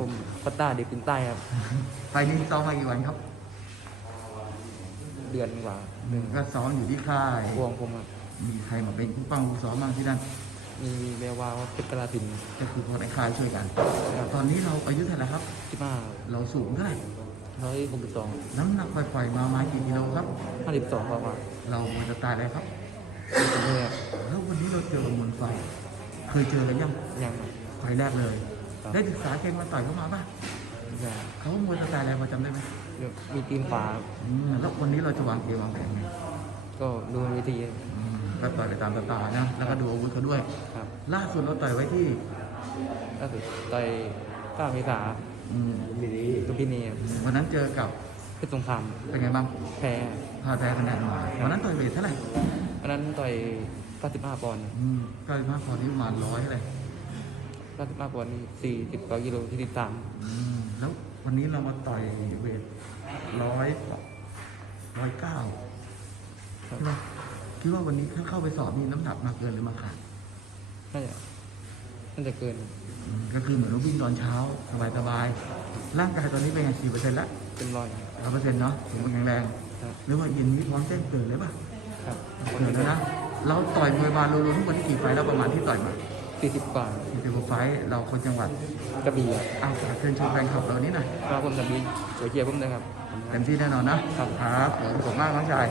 ผมพัตตาเด็กปินใต้ครับ ไฟล์นี้ซ้อมมากี่วันครับเดือนกว่าหนึ่งก็ซ้อมอยู่ที่ค่ายพวงผมครับมีใครมาเป็นผู้ปังผู้ซ้อมบ้างที่นั่นมีแวววาวว่าเป็นกระสินธุ์ก็คือคนในค่ายช่วยกันครับตอนนี้เราอายุเท่าไหร่ครับ ที่มาเราสูงเท่าไหร่ร้อยหกสิบสองน้ำหนักปล่อยๆมามากี่กิโลครับ ห้าสิบสองกว่าเราจะตายอะไรครับๆเป็นเนี่ยแล้ววันนี้เราเจอกับมนต์ไฟ เคยเจอกันยังยังไฟล์แรกเลยครับ ได้ศึกษาเกมมาต่อยเข้ามาป่ะยังเขามวยสไตล์อะไรพอจำได้ไหมเดี๋ยวมีตีนขวาอืมแล้ววันนี้เราจะวางเกมวางแผนไงก็ดูบนเวทีอืมก็ต่อยไปตามสไตล์นะ แล้วก็ดูอาวุธเขาด้วยครับล่าสุดเราต่อยไว้ที่ก็คือต่อยก้าเมษาอืมตุพินีครับวันนั้นเจอกับเพชรสงครามเป็นไงบ้าง แพ้พาแพ้คะแนนมาวันนั้นต่อยเวทเท่าไหร่อันนั้นต่อย95ปอนด์อืมก็มากพอที่ประมาณร้อยเลย 95ปอนด์นี่40กว่ากิโลที่ติดตามอืมแล้ววันนี้เรามาต่อยเวทร้อยร้อยเก้าครับใช่ไหมคิดว่าวันนี้ถ้าเข้าไปสอบมีน้ำหนักมาเกินหรือมาขาดน่าจะน่าจะเกินอืมก็คือเหมือนเราวิ่งตอนเช้าสบายสบายๆร่างกายตอนนี้เป็นไงกี่เปอร์เซ็นต์ละเป็นรอยร้อยเปอร์เซ็นต์เนาะถึงแข็งแรงครับหรือว่าเย็นนี้พร้อมแจ้งเกิดเลยป่ะครับเกิดแล้วนะเราต่อยมวยมารวมๆทั้งหมดที่กี่ไฟล์แล้วประมาณที่ต่อยมา40กว่า สี่สิบกว่าไฟล์เราคนจังหวัดกระบี่ครับอ้าวฝากเชิญชวนแฟนคลับเรานี้หน่อยครับผมกระบี่สวยเชียร์ผมนะครับเต็มที่แน่นอนนะครับครับผมขอบคุณมากน้องชาย